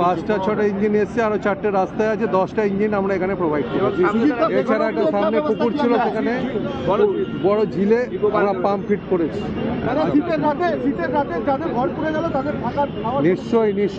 পাঁচটা ছটা ইঞ্জিন এসছে, আরো 4টে রাস্তায় আছে, 10টা ইঞ্জিন আমরা এখানে প্রোভাইড করছি। এছাড়া একটা সামনে পুকুর ছিল, সেখানে বড় ঝিলে আমরা পাম্প ফিট করেছি। নিশ্চয়ই নিশ্চয়ই।